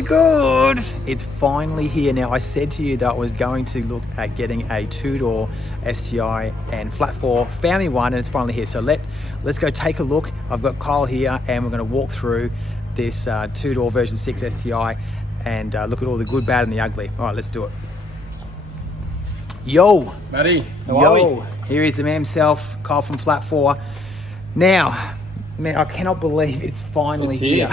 my god! It's finally here. Now, I said to you that I was going to look at getting a two-door STi and flat four. Found me one and it's finally here. So let's go take a look. I've got Kyle here and we're going to walk through this two-door version 6 STi and look at all the good, bad and the ugly. All right, let's do it. Yo! Matty, how are we? Here is the man himself, Kyle from Flat 4. Now, man, I cannot believe it's finally here.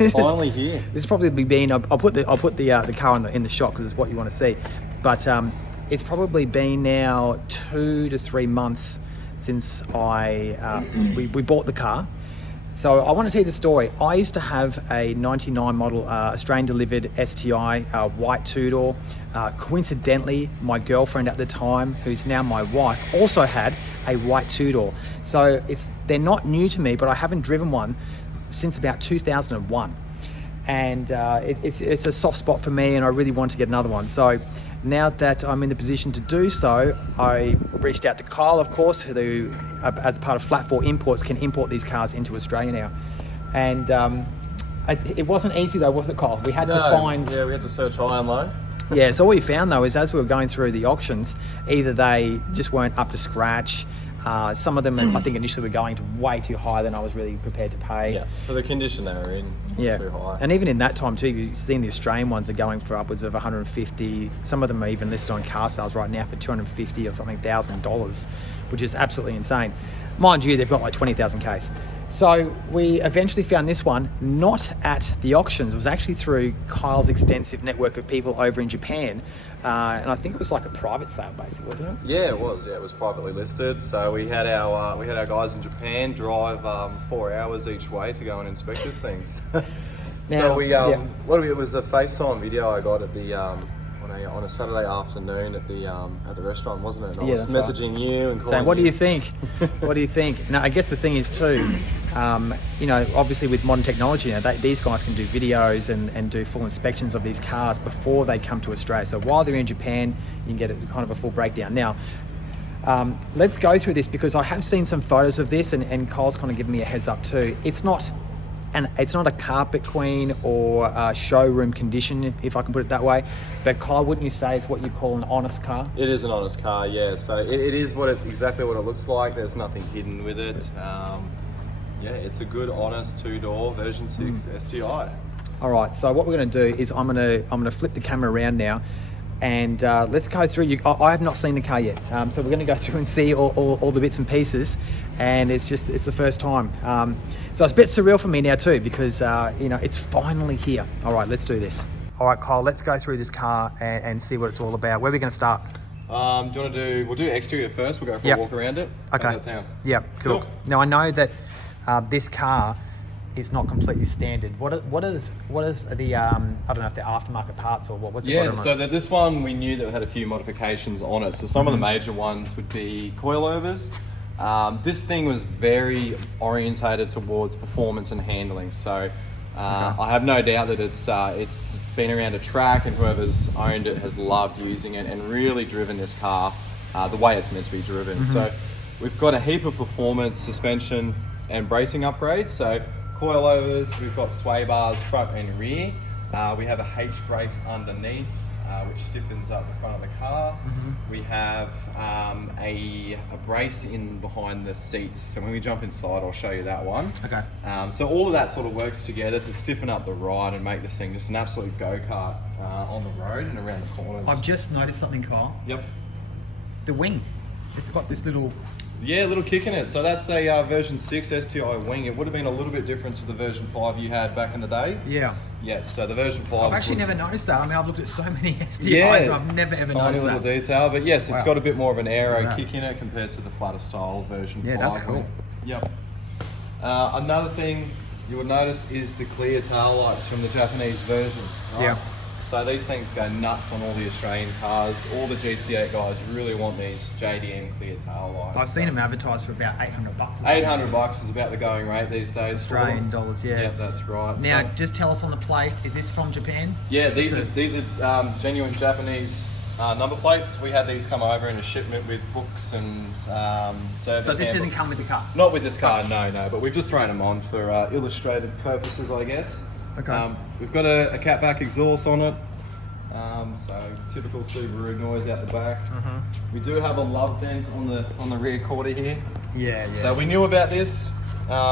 It's finally here. This has probably been. I'll put the car in the shot because it's what you want to see. But it's probably been now 2 to 3 months since we bought the car. So I want to tell you the story. I used to have a 99 model Australian delivered STi, white two-door. Coincidentally, my girlfriend at the time, who's now my wife, also had a white two-door. So they're not new to me, but I haven't driven one since about 2001. And it's a soft spot for me and I really want to get another one. So now that I'm in the position to do so, I reached out to Kyle, of course, who, as part of Flat 4 Imports, can import these cars into Australia now. And it wasn't easy though, was it, Kyle? We had to find... Yeah, we had to search high and low. Yeah, so what we found though is as we were going through the auctions, either they just weren't up to scratch. Some of them, I think initially were going to way too high than I was really prepared to pay. Yeah, for the condition they were in, it was too high. And even in that time too, you've seen the Australian ones are going for upwards of 150. Some of them are even listed on car sales right now for $250 or something $1,000, which is absolutely insane. Mind you, they've got like 20,000 Ks. So we eventually found this one, not at the auctions. It was actually through Kyle's extensive network of people over in Japan. And I think it was like a private sale basically, wasn't it? Yeah, it was. Yeah, it was privately listed. So we had our guys in Japan drive 4 hours each way to go and inspect these things. So we it was a FaceTime video I got at the on a Saturday afternoon at the restaurant, wasn't it? And I was messaging you and calling saying, what do you think? What do you think? Now, I guess the thing is too, obviously with modern technology, these guys can do videos and do full inspections of these cars before they come to Australia. So while they're in Japan, you can get kind of a full breakdown. Now, let's go through this because I have seen some photos of this and Kyle's kind of given me a heads up too. It's not a carpet queen or a showroom condition, if I can put it that way. But Kyle, wouldn't you say it's what you call an honest car? It is an honest car, yeah. So it is exactly what it looks like. There's nothing hidden with it. Yeah, it's a good, honest two-door version 6 STi. All right. So what we're going to do is I'm going to flip the camera around now, and let's go through. I have not seen the car yet, so we're going to go through and see all the bits and pieces. And it's the first time, so it's a bit surreal for me now too because it's finally here. All right, let's do this. All right, Kyle, let's go through this car and see what it's all about. Where are we going to start? Do you want to do? We'll do exterior first. We'll go for a walk around it. Okay. How's that sound? Yeah, cool. Now I know that this car is not completely standard. What is the I don't know if they're aftermarket parts or what's it? Yeah, so this one we knew that it had a few modifications on it. So some of the major ones would be coilovers. This thing was very orientated towards performance and handling. So I have no doubt that it's been around a track and whoever's owned it has loved using it and really driven this car the way it's meant to be driven. So we've got a heap of performance, suspension and bracing upgrades. So coilovers, we've got sway bars front and rear. We have a H brace underneath, which stiffens up the front of the car. We have a brace in behind the seats. So when we jump inside, I'll show you that one. Okay. So all of that sort of works together to stiffen up the ride and make this thing just an absolute go-kart on the road and around the corners. I've just noticed something, Kyle. Yep. The wing. It's got this little... Yeah, a little kick in it. So that's a version 6 STi wing. It would have been a little bit different to the version 5 you had back in the day. Yeah. Yeah, so the version 5... I've actually never noticed that. I mean, I've looked at so many STIs and I've never ever noticed that. Tiny little detail, but yes, it's got a bit more of an aero kick in it compared to the flatter style version 5. Yeah, that's cool. Yep. Another thing you would notice is the clear tail lights from the Japanese version. Right? Yeah. So these things go nuts on all the Australian cars. All the GC8 guys really want these JDM clear tail lights. I've seen them advertised for about $800. $800 is about the going rate these days. Australian dollars, yeah. Yeah, that's right. Now, just tell us on the plate, is this from Japan? Yeah, these are genuine Japanese number plates. We had these come over in a shipment with books and service. So this didn't come with the car? Not with this car, no. But we've just thrown them on for illustrated purposes, I guess. Okay. We've got a catback exhaust on it. So typical Subaru noise out the back. We do have a love dent on the rear quarter here. Yeah. So we knew about this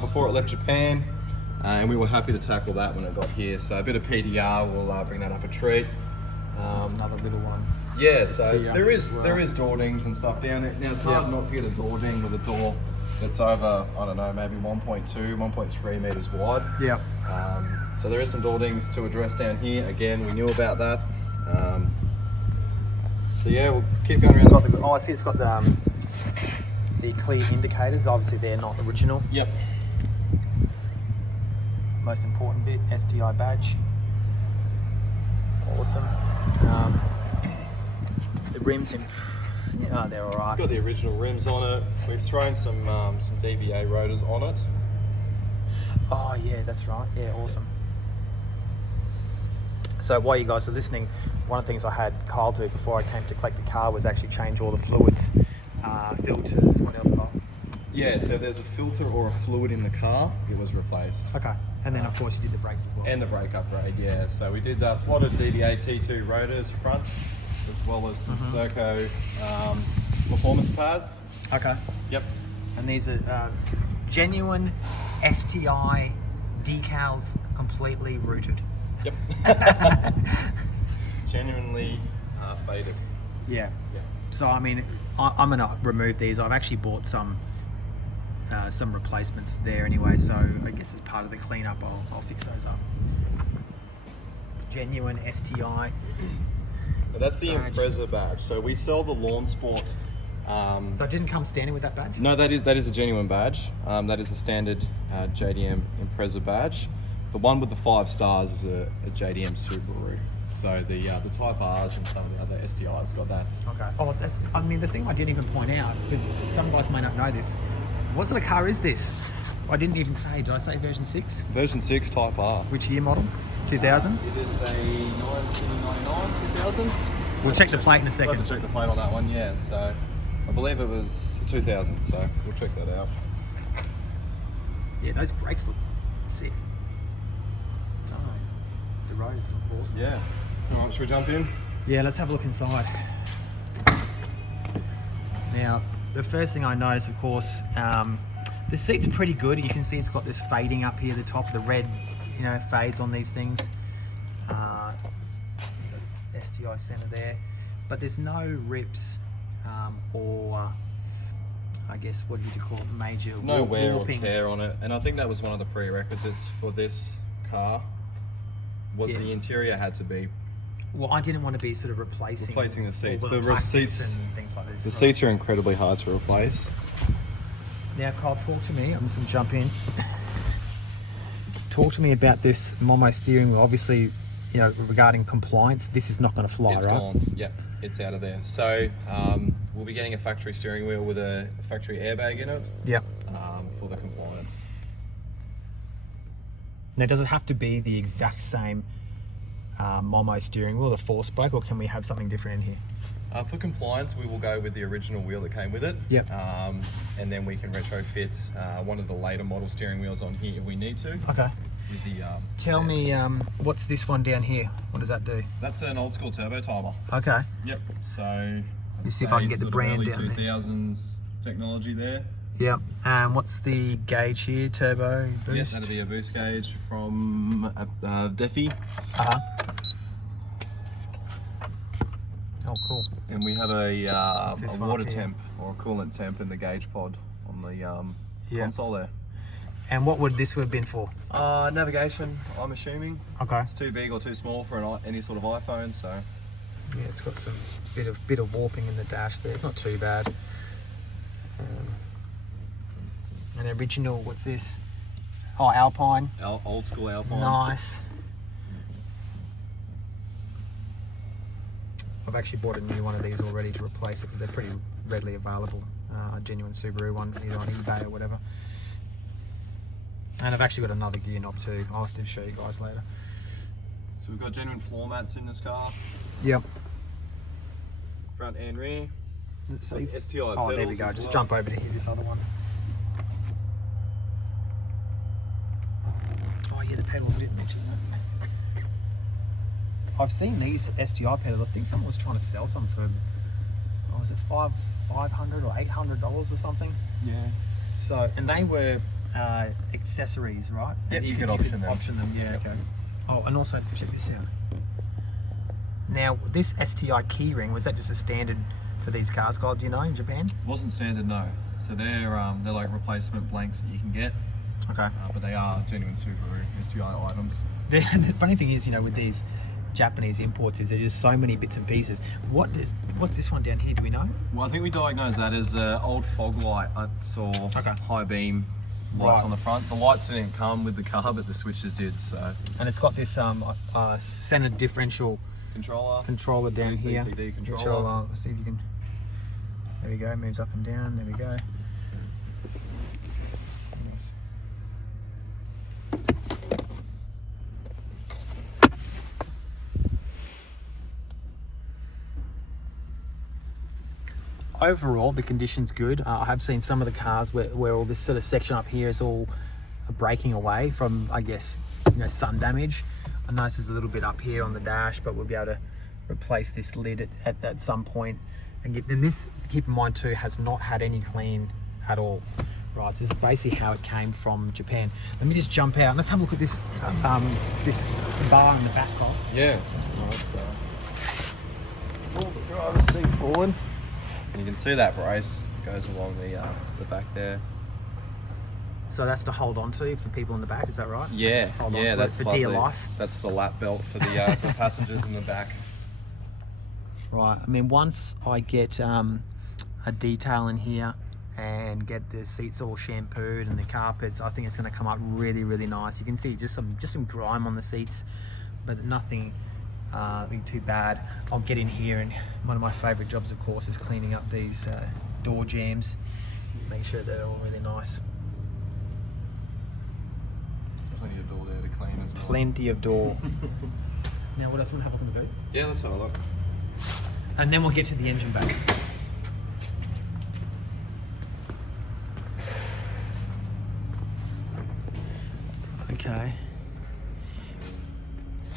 before it left Japan, and we were happy to tackle that when it got here. So a bit of PDR will bring that up a treat. There's another little one. Yeah, so there is door dings and stuff down there. Now it's hard not to get a door ding with a door that's over, I don't know, maybe 1.2, 1.3 meters wide. Yeah. So there is some door dings to address down here. Again, we knew about that. So yeah, we'll keep going around. I see it's got the clear indicators. Obviously, they're not original. Yep. Most important bit, STi badge. Awesome. The rims, they're all right. Got the original rims on it. We've thrown some DBA rotors on it. Oh yeah, that's right. Yeah, awesome. So while you guys are listening, one of the things I had Kyle do before I came to collect the car was actually change all the fluids, filters. What else, Kyle? Yeah, so there's a filter or a fluid in the car. It was replaced. Okay. And then of course you did the brakes as well. And the brake upgrade, yeah. So we did slotted DBA T2 rotors front, as well as some Serco performance pads. Okay. Yep. And these are genuine STi decals, completely rooted. Yep. Genuinely faded. Yeah. So I mean, I'm gonna remove these. I've actually bought some replacements there anyway. So I guess as part of the cleanup, I'll fix those up. Genuine STi. That's the badge. Impreza badge. So we sell the Lawn Sport. So it didn't come standing with that badge? No, that is a genuine badge. That is a standard JDM Impreza badge. The one with the 5 stars is a JDM Subaru. So the Type R's and some of the other STIs got that. Okay. Oh, I mean, the thing I didn't even point out, because some guys may not know this, what sort of car is this? I didn't even say. Did I say version 6? Version 6 Type R. Which year model? 2000? It is a 1999, 2000. We'll check the plate in a We'll second. have to check the plate on that one, yeah. So I believe it was 2000, so we'll check that out. Yeah, those brakes look sick. Oh, the rotors look awesome. Yeah. All right, should we jump in? Yeah, let's have a look inside. Now, the first thing I noticed, of course, the seat's pretty good. You can see it's got this fading up here at the top, the red, fades on these things. STI center there, but there's no rips or I guess, what did you call it, major No wear or warping. tear on it, and I think that was one of the prerequisites for this car, was the interior had to be. Well, I didn't want to be sort of replacing the seats. all The plastics seats and things like this. The seats are incredibly hard to replace. Now, Kyle, talk to me. I'm just going to jump in. Talk to me about this Momo steering wheel. Obviously, regarding compliance, this is not going to fly, It's right? gone. Yep, it's out of there. So we'll be getting a factory steering wheel with a factory airbag in it. Yep. For the compliance. Now, does it have to be the exact same Momo steering wheel, the 4-spoke, or can we have something different in here? For compliance, we will go with the original wheel that came with it. Yep. And then we can retrofit one of the later model steering wheels on here if we need to. Okay. With the, Tell me, what's this one down here? What does that do? That's an old school turbo timer. Okay. Yep. So Let's see if I can get the brand down there. 2000s technology there. Yep. And what's the gauge here? Turbo boost? Yes, that'll be a boost gauge from Defi. Uh-huh. Oh, cool. And we have a this one water up here? temp or a coolant temp in the gauge pod on the console there. And what would this have been for? Navigation, I'm assuming. Okay. It's too big or too small for any sort of iPhone, so. Yeah, it's got some bit of warping in the dash there. It's not too bad. An original, what's this? Oh, Alpine. Old school Alpine. Nice. I've actually bought a new one of these already to replace it because they're pretty readily available. A genuine Subaru one, either on eBay or whatever. And I've actually got another gear knob too. I'll have to show you guys later. So we've got genuine floor mats in this car. Yep. Front and rear. STI pedals there we go. as Just well. jump over to here, this other one. Oh yeah, the pedals, I didn't mention that. I've seen these STI pedals. I think someone was trying to sell some for, was it $500 or $800 or something? Yeah. So, and they were accessories, right? Yeah, you could option them. Option them, yeah. Okay. Oh, and also check this out. Now, this STI keyring, was that just a standard for these cars, Kyle? Do you know, in Japan? Wasn't standard, no. So they're like replacement blanks that you can get. Okay. But they are genuine Subaru STI items. The funny thing is, you know, with these Japanese imports, is there's just so many bits and pieces. What's this one down here? Do we know? Well, I think we diagnosed that as old fog light. I saw high beam lights on the front. The lights didn't come with the car, but the switches did. So. And it's got this center differential controller down here. CCD controller. Let's see if you can. There we go. Moves up and down. There we go. Nice. Overall, the condition's good. I have seen some of the cars where all this sort of section up here is all breaking away from, I guess, you know, sun damage. I noticed there's a little bit up here on the dash, but we'll be able to replace this lid at some point. And this, keep in mind too, has not had any clean at all. Right, so this is basically how it came from Japan. Let me just jump out. Let's have a look at this this bar in the back, Kyle. Yeah. Right, so pull the driver's seat forward. And you can see that brace goes along the back there. So that's to hold on to for people in the back, is that right? Yeah, Hold on yeah, to that's it for like dear life. That's the lap belt for the for passengers in the back. Right, I mean, once I get a detail in here and get the seats all shampooed and the carpets, I think it's going to come up really, really nice. You can see just some grime on the seats, but nothing being too bad. I'll get in here, and one of my favourite jobs, of course, is cleaning up these door jambs, make sure they're all really nice. There's plenty of door there to clean as well. Plenty of door. Now, what else? Want to have a look in the boot? Yeah, let's have a look. And then we'll get to the engine bay. Okay.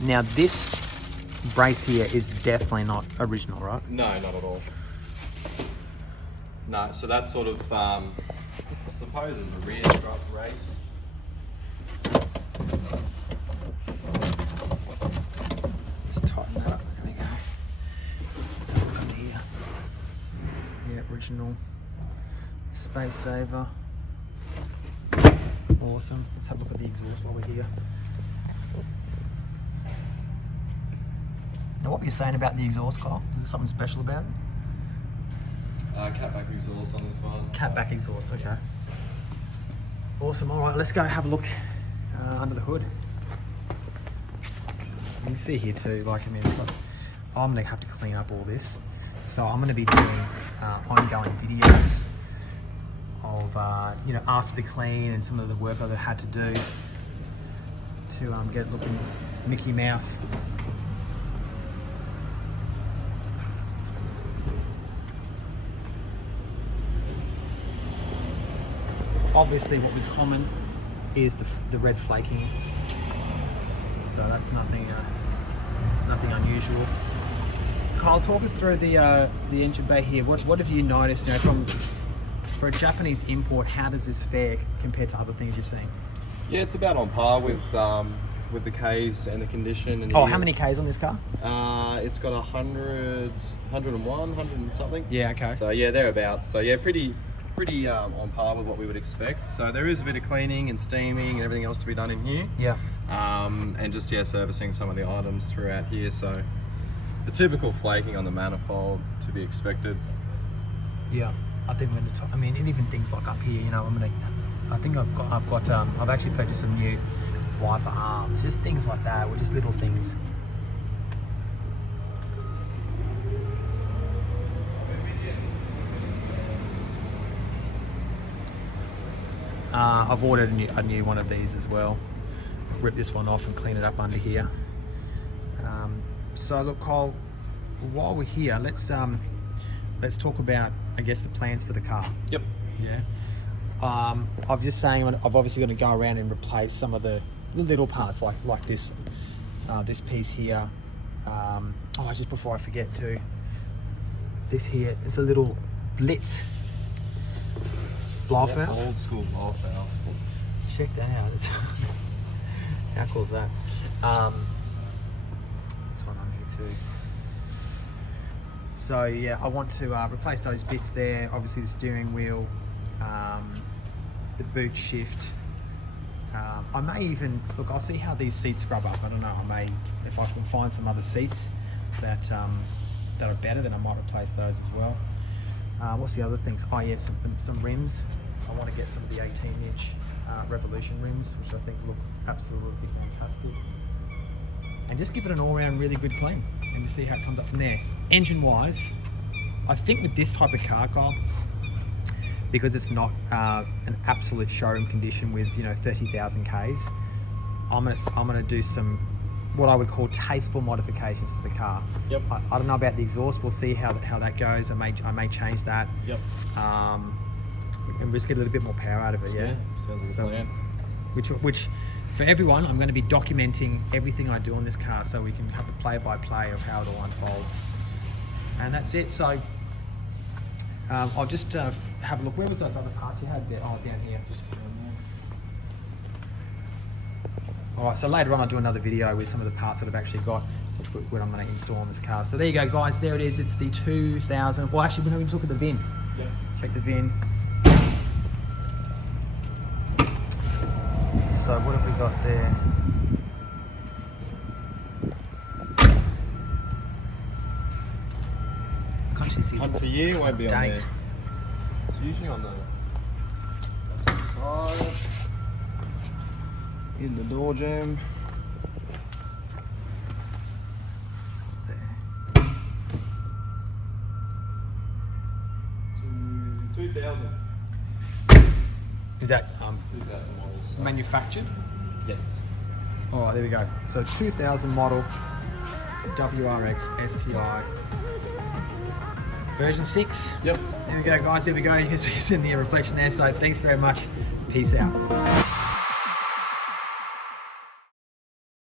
Now this brace here is definitely not original, right? No, not at all. No, so that's sort of, I suppose, is a rear strut race. Just tighten that up. There we go. Let's have a look under here. Yeah, original. Space saver. Awesome. Let's have a look at the exhaust while we're here. Now, what were you saying about the exhaust, Kyle? Is there something special about it? Catback exhaust on this one. Catback exhaust, okay. Awesome, all right, let's go have a look under the hood. You can see here too, like, I mean, it's got, I'm gonna have to clean up all this. So I'm gonna be doing ongoing videos of, you know, after the clean and some of the work that I had to do to get it looking Mickey Mouse. Obviously, what was common is the red flaking, so that's nothing unusual. Kyle, talk us through the engine bay here. What have you noticed? You know, for a Japanese import, how does this fare compared to other things you've seen? Yeah, it's about on par with the Ks and the condition. And how many Ks on this car? It's got 100, 101, 100 and something. Yeah, okay. So yeah, thereabouts. So yeah, pretty on par with what we would expect. So there is a bit of cleaning and steaming and everything else to be done in here. Yeah. And just servicing some of the items throughout here. So the typical flaking on the manifold to be expected. Yeah, I think we're going to talk. I mean, and even things like up here. You know, I've actually purchased some new wiper arms. Just things like that, or just little things. I've ordered a new one of these as well. Rip this one off and clean it up under here. So look, Kyle, while we're here, let's talk about, I guess, the plans for the car. Yep. Yeah. I'm just saying, I've obviously got to go around and replace some of the little parts, like this this piece here. Just before I forget to, this here is a little Blitz blow valve. Old school blow valve. Check that out. How cool is that? This one on here too. So yeah, I want to replace those bits there. Obviously the steering wheel, the boot shift. I may even, look, I'll see how these seats scrub up. I don't know, I may, if I can find some other seats that are better, then I might replace those as well. What's the other things? Oh yeah, some rims. I want to get some of the 18-inch Revolution rims, which I think look absolutely fantastic. And just give it an all-round really good clean and just see how it comes up from there. Engine-wise, I think with this type of car, Kyle, because it's not an absolute showroom condition with 30,000 Ks, I'm gonna do some what I would call tasteful modifications to the car. Yep. I don't know about the exhaust. We'll see how that goes. I may change that. Yep. And just get a little bit more power out of it. Yeah. Sounds like a plan. Which for everyone, I'm going to be documenting everything I do on this car so we can have a play-by-play of how it all unfolds. And that's it. So I'll just have a look. Where was those other parts you had there? Oh, down here. Just all right, so later on I'll do another video with some of the parts that I've actually got, which I'm going to install on this car. So there you go, guys. There it is. It's the 2000. Well, actually, we're going to look at the VIN. Yep. Check the VIN. So what have we got there? I can't actually see Hunt for you won't be on there. date. It's usually on the side. In the door jam. There. 2000. Is that 2000 models. manufactured? Yes. All right, there we go. So 2000 model WRX STi version 6. Yep. There we go, guys. There we go. You can see it's in the reflection there. So thanks very much. Peace out.